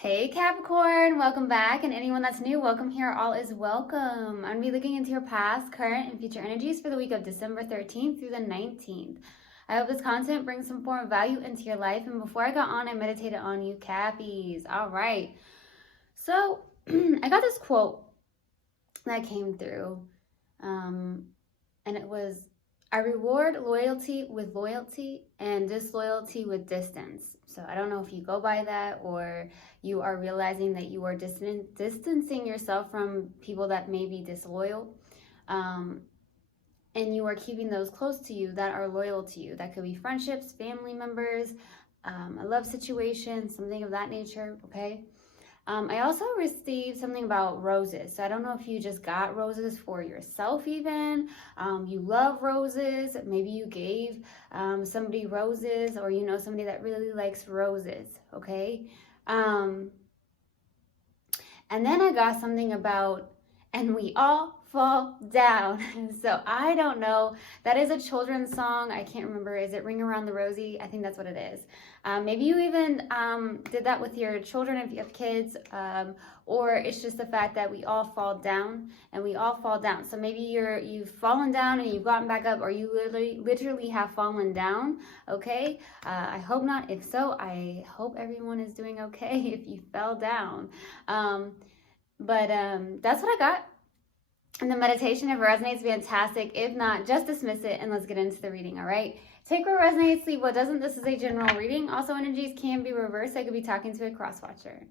Hey Capricorn, welcome back, and anyone that's new, welcome here. All is welcome. I'm going to be looking into your past, current, and future energies for the week of December 13th through the 19th. I hope this content brings some form of value into your life, and before I got on, I meditated on you Cappies. All right, so I got this quote that came through, and it was, I reward loyalty with loyalty and disloyalty with distance. So I don't know if you go by that or you are realizing that you are distancing yourself from people that may be disloyal. And you are keeping those close to you that are loyal to you. That could be friendships, family members, a love situation, something of that nature, okay? I also received something about roses. So I don't know if you just got roses for yourself even. You love roses. Maybe you gave somebody roses, or you know somebody that really likes roses, okay? And then I got something about, and we all fall down. So I don't know. That is a children's song. I can't remember. Is it Ring Around the Rosie? I think that's what it is. Maybe you even did that with your children if you have kids, or it's just the fact that we all fall down, and we all fall down. So maybe you've fallen down and you've gotten back up, or you literally have fallen down. Okay. I hope not. If so, I hope everyone is doing okay if you fell down. But that's what I got. And the meditation, if it resonates, fantastic. If not, just dismiss it and let's get into the reading, all right? Take what resonates, leave what doesn't. This is a general reading. Also, energies can be reversed. I could be talking to a cross-watcher.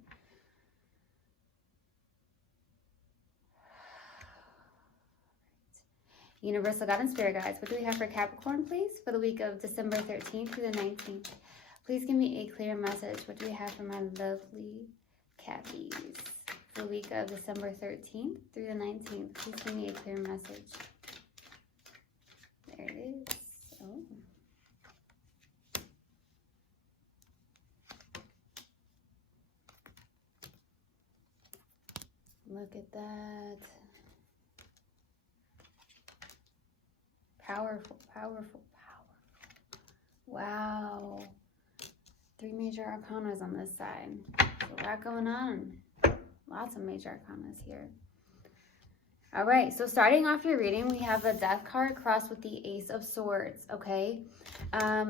Universal God and Spirit Guides, what do we have for Capricorn, please, for the week of December 13th through the 19th? Please give me a clear message. What do we have for my lovely Cappies? The week of December 13th through the 19th. Please give me a clear message. There it is. Oh. Look at that. Powerful, powerful, powerful. Wow. 3 major arcanas on this side. A lot going on. Lots of major arcanas here. All right, so starting off your reading, we have the Death card crossed with the Ace of Swords, okay?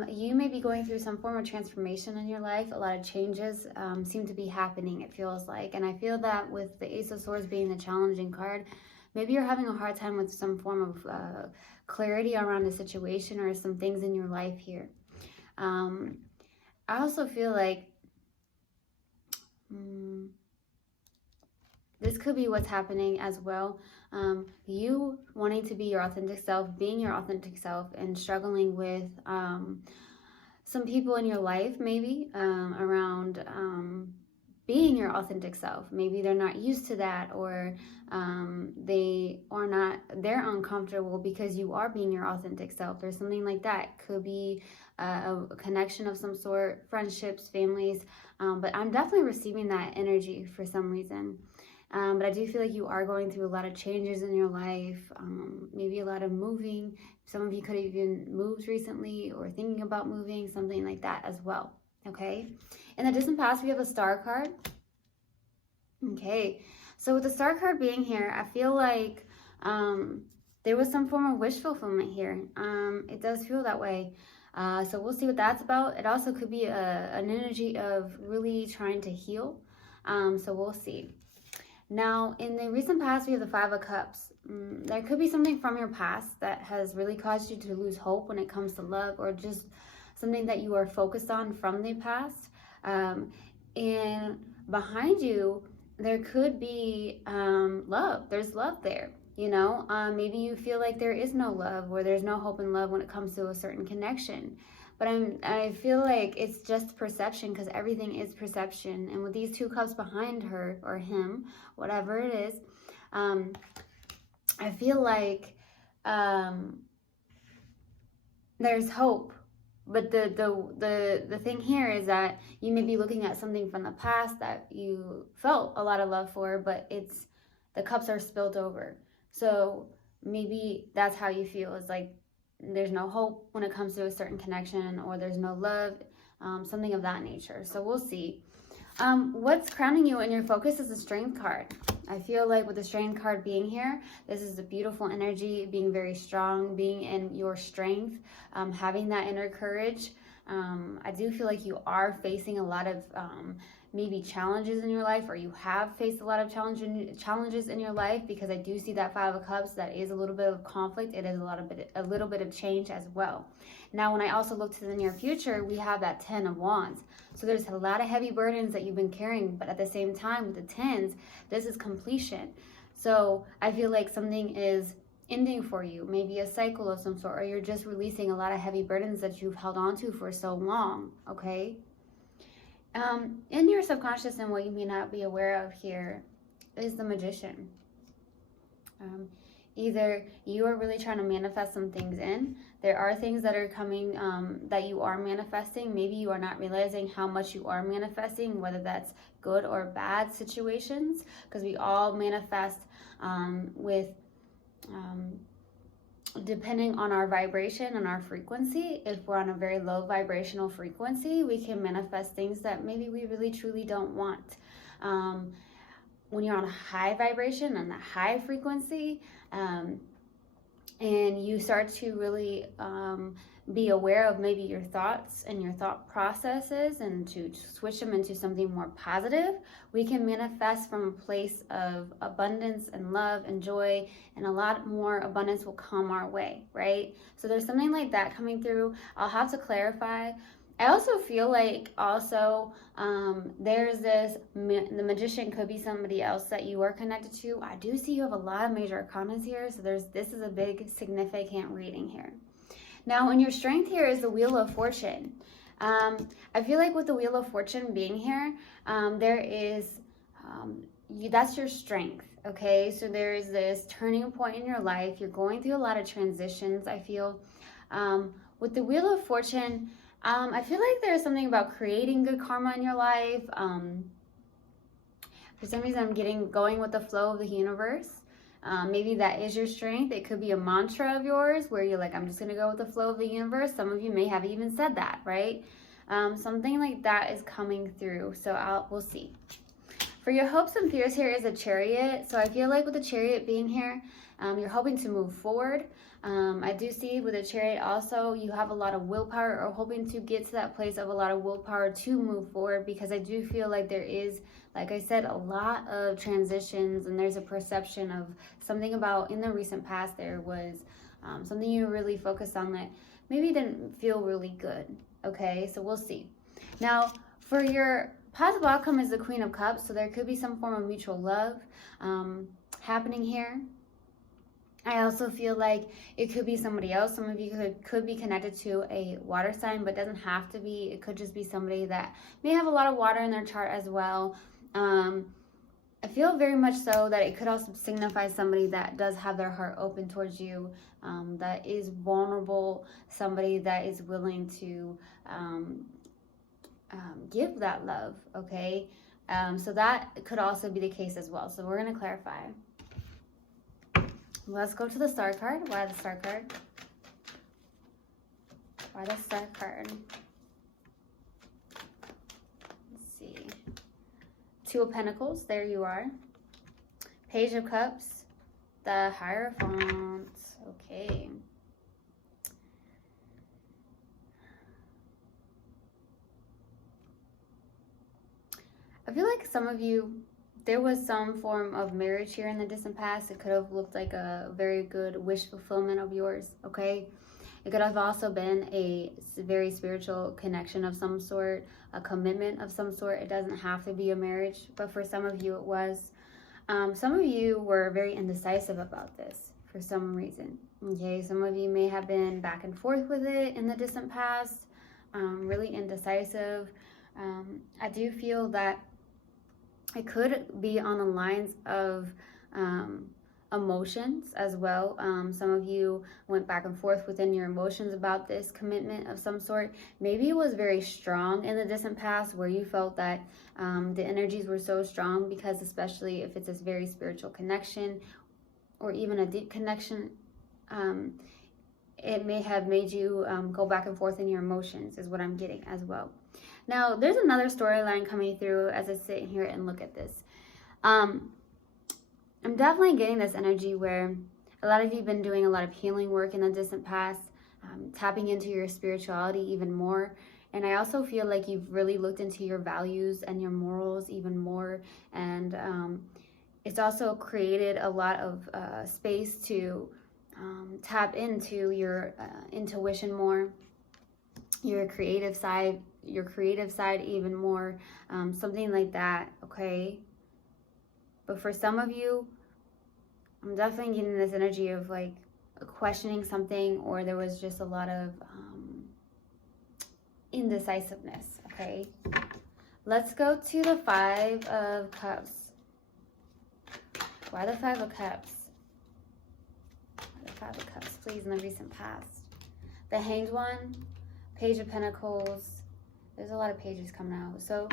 You may be going through some form of transformation in your life. A lot of changes seem to be happening, it feels like. And I feel that with the Ace of Swords being the challenging card, maybe you're having a hard time with some form of clarity around a situation or some things in your life here. I also feel like this could be what's happening as well. You wanting to be your authentic self, being your authentic self, and struggling with some people in your life, maybe around being your authentic self. Maybe they're not used to that, or they're uncomfortable because you are being your authentic self. There's something like that. Could be a connection of some sort, friendships, families, but I'm definitely receiving that energy for some reason. But I do feel like you are going through a lot of changes in your life, maybe a lot of moving. Some of you could have even moved recently or thinking about moving, something like that as well, okay? In the distant past, we have a Star card. Okay, so with the Star card being here, I feel like there was some form of wish fulfillment here. It does feel that way. So we'll see what that's about. It also could be an energy of really trying to heal. So we'll see. Now, in the recent past, we have the Five of Cups. There could be something from your past that has really caused you to lose hope when it comes to love, or just something that you are focused on from the past. And behind you, there could be love. There's love there, you know. Maybe you feel like there is no love, or there's no hope in love when it comes to a certain connection. But I feel like it's just perception, because everything is perception. And with these 2 cups behind her or him, whatever it is, I feel like there's hope. But the thing here is that you may be looking at something from the past that you felt a lot of love for, but the cups are spilled over. So maybe that's how you feel. It's like there's no hope when it comes to a certain connection, or there's no love, something of that nature. So we'll see. What's crowning you in your focus is the Strength card. I feel like with the Strength card being here, this is a beautiful energy, being very strong, being in your strength, having that inner courage. I do feel like you are facing a lot of maybe challenges in your life, or you have faced a lot of challenges in your life, because I do see that Five of Cups. That is a little bit of conflict. It is a little bit of change as well. Now, when I also look to the near future, we have that Ten of Wands. So there's a lot of heavy burdens that you've been carrying, but at the same time with the tens, this is completion. So I feel like something is ending for you, maybe a cycle of some sort, or you're just releasing a lot of heavy burdens that you've held on to for so long, okay? In your subconscious, and what you may not be aware of here, is the Magician. Either you are really trying to manifest some things in. There are things that are coming that you are manifesting. Maybe you are not realizing how much you are manifesting, whether that's good or bad situations, because we all manifest with depending on our vibration and our frequency. If we're on a very low vibrational frequency, we can manifest things that maybe we really truly don't want. When you're on a high vibration and a high frequency, and you start to really be aware of maybe your thoughts and your thought processes, and to switch them into something more positive, we can manifest from a place of abundance and love and joy, and a lot more abundance will come our way, right? So there's something like that coming through. I'll have to clarify. I also feel like there's this, the Magician could be somebody else that you are connected to. I do see you have a lot of major arcanas here, so this is a big significant reading here. Now, in your Strength here is the Wheel of Fortune. I feel like with the Wheel of Fortune being here, there is, that's your strength, okay? So there is this turning point in your life. You're going through a lot of transitions, I feel. With the Wheel of Fortune, I feel like there's something about creating good karma in your life. For some reason, I'm going with the flow of the universe. Maybe that is your strength. It could be a mantra of yours where you're like, I'm just going to go with the flow of the universe. Some of you may have even said that, right? Something like that is coming through. So we'll see. For your hopes and fears here is a Chariot. So I feel like with the Chariot being here, you're hoping to move forward. I do see with a Chariot also, you have a lot of willpower, or hoping to get to that place of a lot of willpower to move forward, because I do feel like there is, like I said, a lot of transitions, and there's a perception of something about in the recent past there was something you really focused on that maybe didn't feel really good, okay? So we'll see. Now, for your possible outcome is the Queen of Cups, so there could be some form of mutual love happening here. I also feel like it could be somebody else. Some of you could be connected to a water sign, but doesn't have to be. It could just be somebody that may have a lot of water in their chart as well. I feel very much so that it could also signify somebody that does have their heart open towards you, that is vulnerable, somebody that is willing to give that love, okay? So that could also be the case as well. So we're going to clarify. Let's go to the Star card. Why the Star card? Why the Star card? Let's see. Two of Pentacles. There you are. Page of Cups. The Hierophant. Okay. I feel like some of you, there was some form of marriage here in the distant past. It could have looked like a very good wish fulfillment of yours, okay? It could have also been a very spiritual connection of some sort, a commitment of some sort. It doesn't have to be a marriage, but for some of you it was. Some of you were very indecisive about this for some reason, okay? Some of you may have been back and forth with it in the distant past, really indecisive. I do feel that it could be on the lines of emotions as well. Some of you went back and forth within your emotions about this commitment of some sort. Maybe it was very strong in the distant past, where you felt that the energies were so strong, because especially if it's this very spiritual connection or even a deep connection, it may have made you go back and forth in your emotions, is what I'm getting as well. Now, there's another storyline coming through as I sit here and look at this. I'm definitely getting this energy where a lot of you have been doing a lot of healing work in the distant past, tapping into your spirituality even more. And I also feel like you've really looked into your values and your morals even more. And it's also created a lot of space to tap into your intuition more, your creative side even more, something like that, okay? But for some of you, I'm definitely getting this energy of like questioning something, or there was just a lot of indecisiveness, okay? Let's go to the 5 of Cups. Why the 5 of Cups? Why the 5 of Cups, please, in the recent past? The Hanged One, Page of Pentacles. There's a lot of pages coming out. So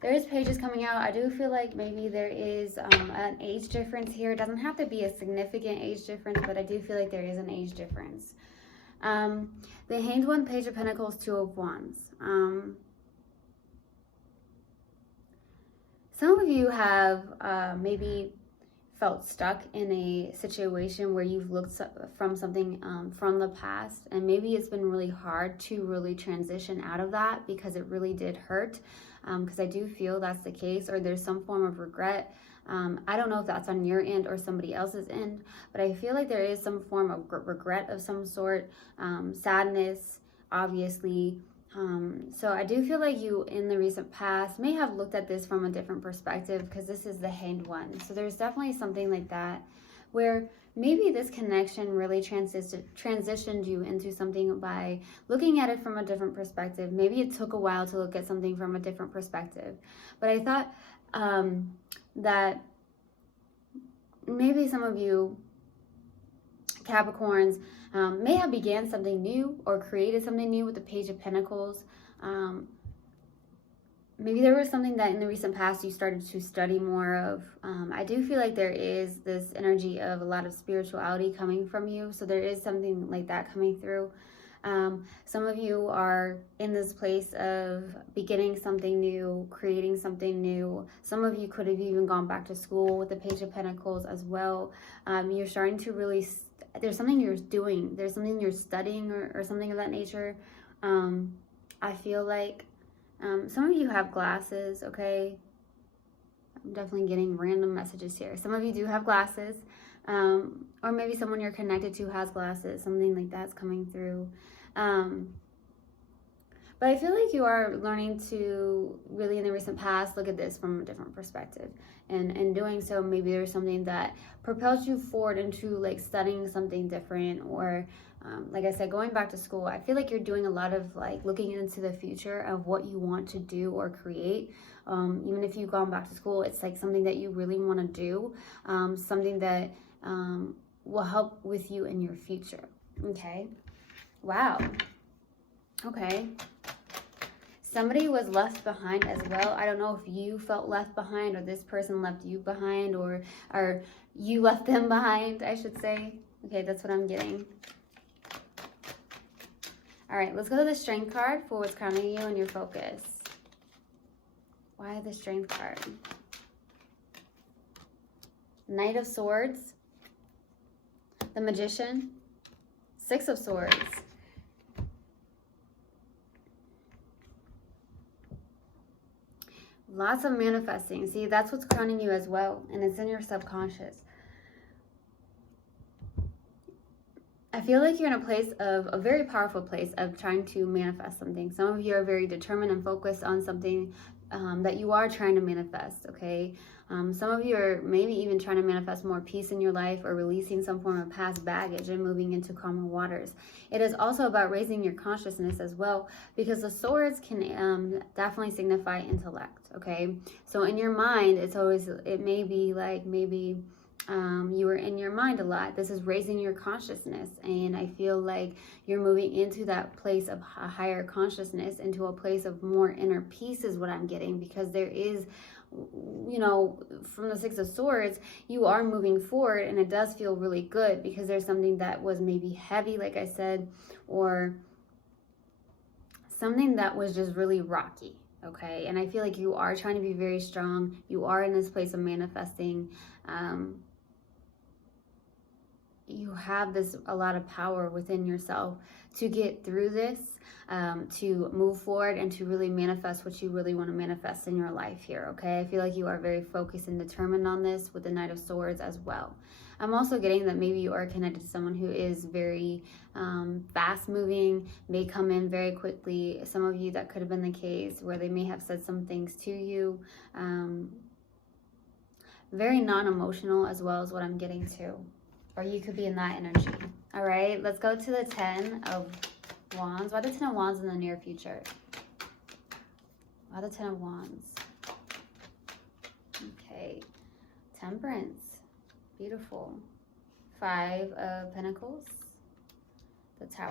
there is pages coming out. I do feel like maybe there is an age difference here. It doesn't have to be a significant age difference, but I do feel like there is an age difference. The Hanged One, Page of Pentacles, 2 of Wands. Some of you have maybe felt stuck in a situation where you've looked from something from the past, and maybe it's been really hard to really transition out of that because it really did hurt, because I do feel that's the case, or there's some form of regret. I don't know if that's on your end or somebody else's end, but I feel like there is some form of regret of some sort, sadness, obviously. So I do feel like you in the recent past may have looked at this from a different perspective, because this is the Hanged One. So there's definitely something like that where maybe this connection really transitioned you into something by looking at it from a different perspective. Maybe it took a while to look at something from a different perspective. But I thought that maybe some of you Capricorns may have began something new or created something new with the Page of Pentacles. Maybe there was something that in the recent past you started to study more of. I do feel like there is this energy of a lot of spirituality coming from you. So there is something like that coming through. Some of you are in this place of beginning something new, creating something new. Some of you could have even gone back to school with the Page of Pentacles as well. You're starting to really, there's something you're doing. There's something you're studying or something of that nature. I feel like some of you have glasses, okay? I'm definitely getting random messages here. Some of you do have glasses. Or maybe someone you're connected to has glasses. Something like that's coming through. But I feel like you are learning to really, in the recent past, look at this from a different perspective. And in doing so, maybe there's something that propels you forward into like studying something different, or like I said, going back to school. I feel like you're doing a lot of like looking into the future of what you want to do or create. Even if you've gone back to school, it's like something that you really want to do, something that will help with you in your future. Okay. Wow. Okay. Somebody was left behind as well. I don't know if you felt left behind, or this person left you behind, or you left them behind, I should say. Okay, that's what I'm getting. All right, let's go to the Strength card for what's crowning you and your focus. Why the Strength card? Knight of Swords, the Magician, 6 of Swords, lots of manifesting. See, that's what's crowning you as well, and it's in your subconscious. I feel like you're in a place of, a very powerful place of trying to manifest something. Some of you are very determined and focused on something that you are trying to manifest, okay? Some of you are maybe even trying to manifest more peace in your life, or releasing some form of past baggage and moving into calmer waters. It is also about raising your consciousness as well, because the swords can definitely signify intellect, okay? So in your mind, it's always, it may be like maybe you were in your mind a lot. This is raising your consciousness, and I feel like you're moving into that place of a higher consciousness, into a place of more inner peace is what I'm getting, because there is, you know, from the 6 of Swords, you are moving forward, and it does feel really good, because there's something that was maybe heavy, like I said, or something that was just really rocky, okay? And I feel like you are trying to be very strong. You are in this place of manifesting. You have a lot of power within yourself to get through this, to move forward and to really manifest what you really want to manifest in your life here, okay? I feel like you are very focused and determined on this with the Knight of Swords as well. I'm also getting that maybe you are connected to someone who is very fast moving, may come in very quickly. Some of you, that could have been the case where they may have said some things to you. Very non-emotional as well, is what I'm getting to. Or you could be in that energy. All right, let's go to the 10 of Wands. Why the 10 of Wands in the near future? Why the 10 of Wands? Okay, Temperance. Beautiful. 5 of Pentacles. The Tower.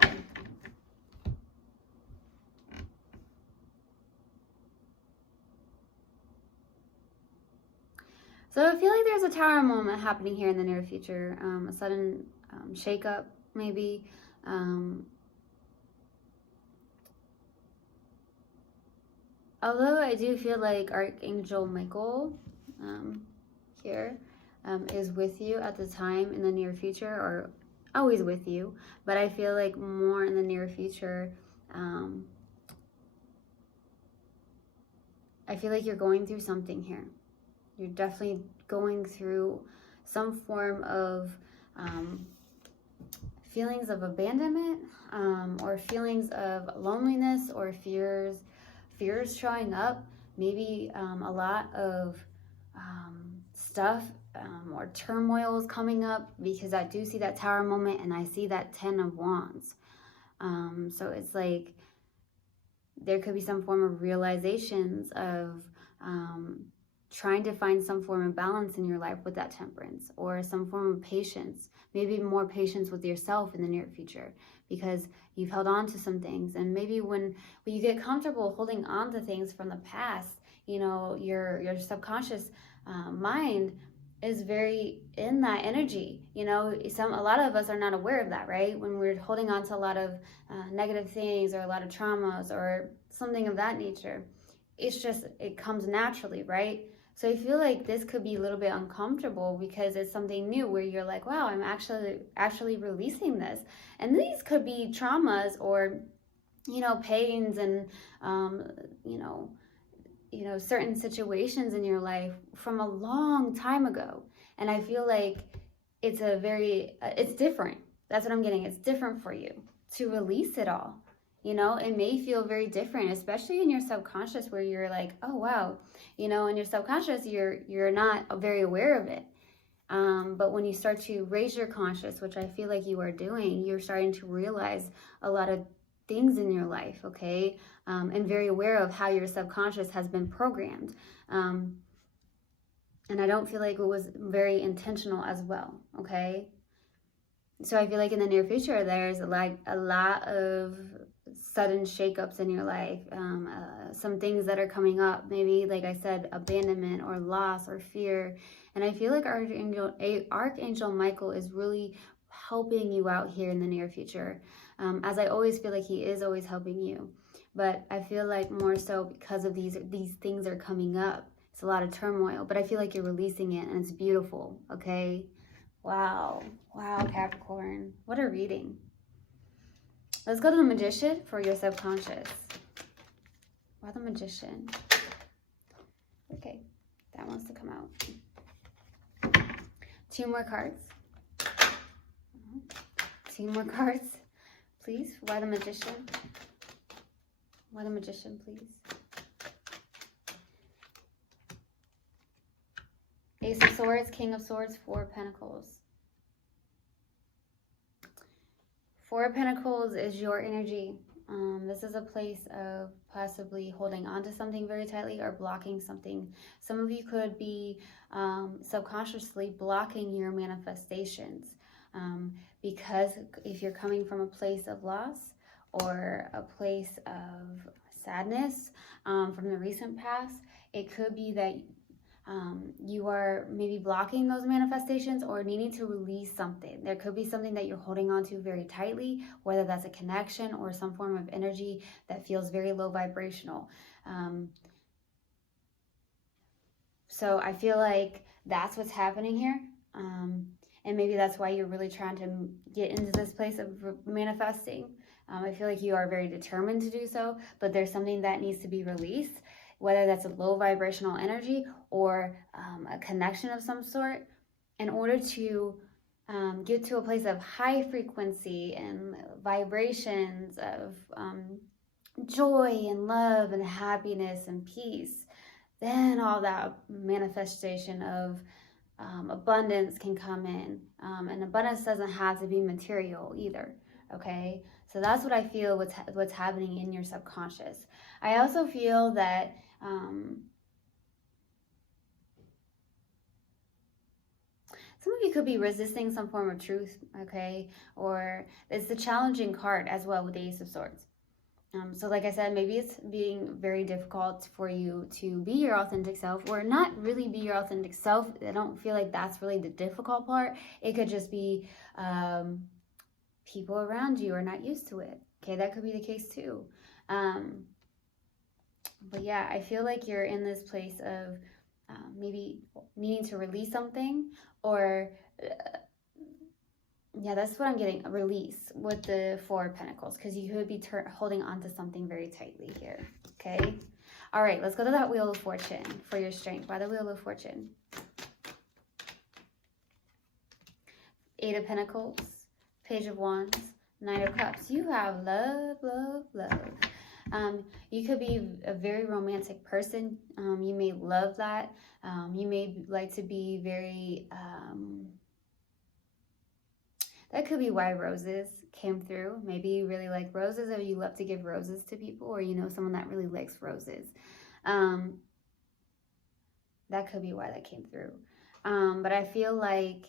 So I feel like there's a Tower moment happening here in the near future. A sudden shakeup, maybe. Although I do feel like Archangel Michael here is with you at the time in the near future, or always with you, but I feel like more in the near future. I feel like you're going through something here. You're definitely going through some form of feelings of abandonment, or feelings of loneliness, or fears showing up. Maybe a lot of stuff or turmoil is coming up, because I do see that Tower moment and I see that 10 of Wands. So it's like there could be some form of realizations of trying to find some form of balance in your life with that Temperance, or some form of patience, maybe more patience with yourself in the near future, because you've held on to some things. And maybe when you get comfortable holding on to things from the past, you know, your subconscious mind is very in that energy. You know, a lot of us are not aware of that, right? When we're holding on to a lot of negative things, or a lot of traumas, or something of that nature, it comes naturally, right? So I feel like this could be a little bit uncomfortable, because it's something new where you're like, wow, I'm actually releasing this. And these could be traumas, or, you know, pains, and, certain situations in your life from a long time ago. And I feel like it's it's different. That's what I'm getting. It's different for you to release it all. You know, it may feel very different, especially in your subconscious, where you're like, oh, wow, you know, in your subconscious, you're not very aware of it. But when you start to raise your conscious, which I feel like you are doing, you're starting to realize a lot of things in your life, okay? And very aware of how your subconscious has been programmed. And I don't feel like it was very intentional as well, okay? So I feel like in the near future, there's like a lot of sudden shakeups in your life, some things that are coming up, maybe, like I said, abandonment, or loss, or fear. And I feel like Archangel Michael is really helping you out here in the near future, as I always feel like he is always helping you. But I feel like more so because of these things are coming up. It's a lot of turmoil, but I feel like you're releasing it, and it's beautiful, okay? Wow, Capricorn, what a reading. Let's go to the Magician for your subconscious. Why the Magician? Okay, that wants to come out. 2 more cards. 2 more cards, please. Why the Magician? Why the Magician, please? Ace of Swords, King of Swords, 4 of Pentacles. 4 of Pentacles is your energy. This is a place of possibly holding on to something very tightly, or blocking something. Some of you could be subconsciously blocking your manifestations, because if you're coming from a place of loss, or a place of sadness from the recent past, it could be that you are maybe blocking those manifestations, or needing to release something. There could be something that you're holding on to very tightly, whether that's a connection or some form of energy that feels very low vibrational. So I feel like that's what's happening here. And maybe that's why you're really trying to get into this place of manifesting. I feel like you are very determined to do so, but there's something that needs to be released, whether that's a low vibrational energy or a connection of some sort, in order to get to a place of high frequency and vibrations of joy and love and happiness and peace. Then all that manifestation of abundance can come in. And abundance doesn't have to be material either. Okay, so that's what I feel what's happening in your subconscious. I also feel that some of you could be resisting some form of truth, okay? Or it's the challenging card as well with the Ace of Swords. So like I said, maybe it's being very difficult for you to be your authentic self, or not really be your authentic self. I don't feel like that's really the difficult part. It could just be people around you are not used to it. Okay, that could be the case too. But yeah, I feel like you're in this place of maybe needing to release something, or yeah, that's what I'm getting, a release with the Four of Pentacles, because you could be holding on to something very tightly here, okay? All right, let's go to that Wheel of Fortune for your strength. By the Wheel of Fortune. Eight of Pentacles, Page of Wands, Nine of Cups. You have love, love, love. You could be a very romantic person. You may love that. You may like to be very... that could be why roses came through. Maybe you really like roses, or you love to give roses to people, or you know someone that really likes roses. That could be why that came through. But I feel like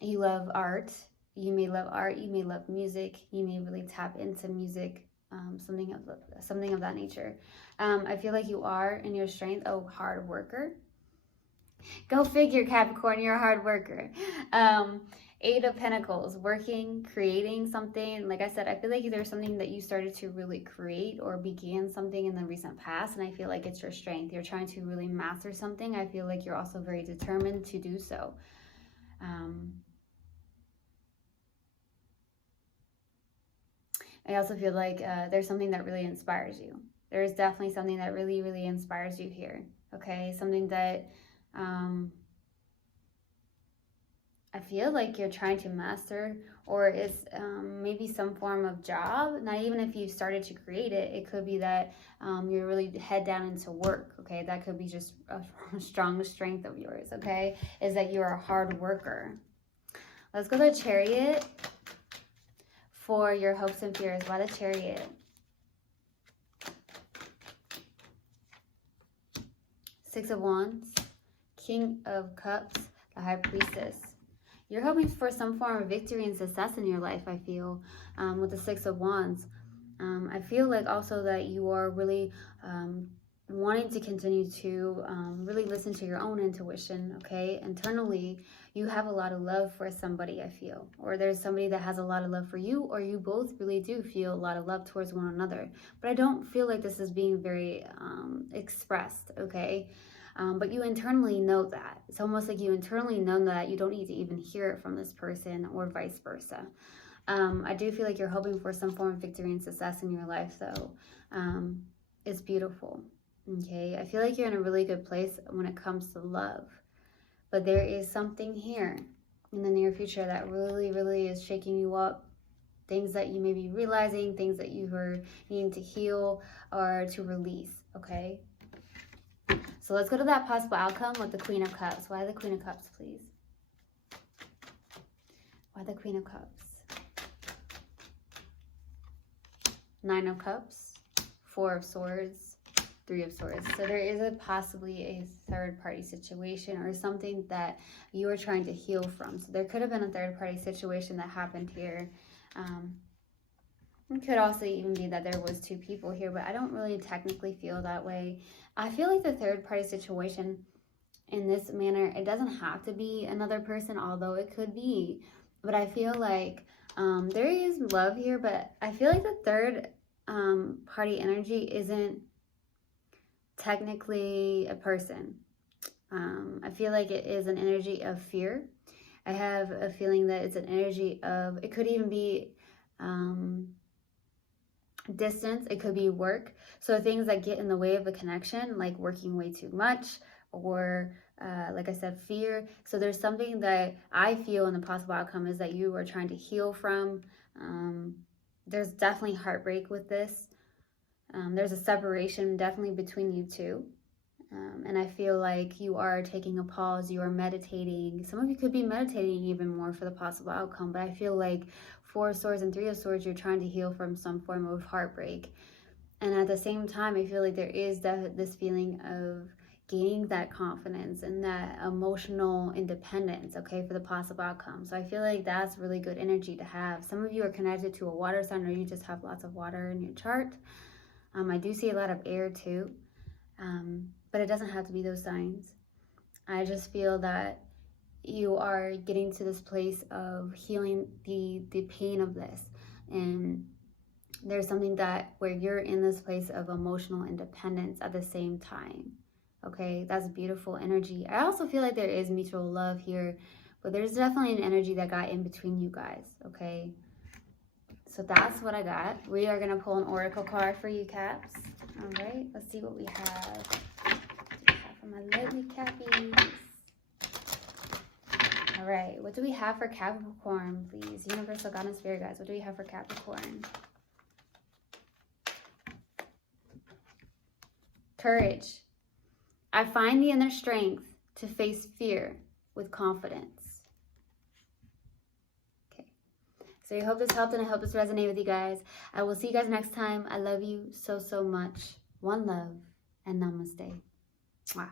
you love art. You may love art. You may love music. You may really tap into music, something of that nature. I feel like you are, in your strength, a hard worker. Go figure, Capricorn, you're a hard worker. Eight of Pentacles, working, creating something. Like I said, I feel like there's something that you started to really create or began something in the recent past, and I feel like it's your strength. You're trying to really master something. I feel like you're also very determined to do so. I also feel like there's something that really inspires you. There's definitely something that really, really inspires you here, okay? Something that... I feel like you're trying to master, or it's maybe some form of job. Not even if you started to create it, it could be that you're really head down into work, okay? That could be just a strong strength of yours, okay? Is that you're a hard worker. Let's go to Chariot for your hopes and fears. Why the Chariot? Six of Wands, King of Cups, the High Priestess. You're hoping for some form of victory and success in your life, I feel, with the Six of Wands. I feel like also that you are really wanting to continue to really listen to your own intuition, okay? Internally, you have a lot of love for somebody, I feel. Or there's somebody that has a lot of love for you, or you both really do feel a lot of love towards one another. But I don't feel like this is being very expressed, okay? But you internally know that. It's almost like you internally know that you don't need to even hear it from this person, or vice versa. I do feel like you're hoping for some form of victory and success in your life, though. It's beautiful, okay? I feel like you're in a really good place when it comes to love. But there is something here in the near future that really, really is shaking you up. Things that you may be realizing, things that you were needing to heal or to release, okay? So let's go to that possible outcome with the Queen of Cups. Why the Queen of Cups, please? Why the Queen of Cups? Nine of Cups, Four of Swords, Three of Swords. So there is possibly a third-party situation or something that you are trying to heal from. So there could have been a third-party situation that happened here. It could also even be that there was two people here, but I don't really technically feel that way. I feel like the third-party situation in this manner, it doesn't have to be another person, although it could be. But I feel like there is love here, but I feel like the third party energy isn't technically a person. I feel like it is an energy of fear. I have a feeling that it's an energy of, it could even be distance, it could be work. So things that get in the way of a connection, like working way too much, or like I said, fear. So there's something that I feel in the possible outcome is that you are trying to heal from. There's definitely heartbreak with this. There's a separation definitely between you two. And I feel like you are taking a pause, you are meditating. Some of you could be meditating even more for the possible outcome, but I feel like Four of Swords and Three of Swords, you're trying to heal from some form of heartbreak. And at the same time, I feel like there is this feeling of gaining that confidence and that emotional independence, okay, for the possible outcome. So I feel like that's really good energy to have. Some of you are connected to a water sign, or you just have lots of water in your chart. I do see a lot of air too. But it doesn't have to be those signs. I just feel that you are getting to this place of healing the pain of this. And there's something that where you're in this place of emotional independence at the same time. Okay, that's beautiful energy. I also feel like there is mutual love here, but there's definitely an energy that got in between you guys. Okay, so that's what I got. We are gonna pull an oracle card for you, Caps. All right, let's see what we have. For my lovely Cappies. All right, what do we have for Capricorn, please? Universal Goddess Spirit Guides, what do we have for Capricorn? Courage. I find the inner strength to face fear with confidence. Okay. So I hope this helped and I hope this resonated with you guys. I will see you guys next time. I love you so, so much. One love and namaste. Mwah.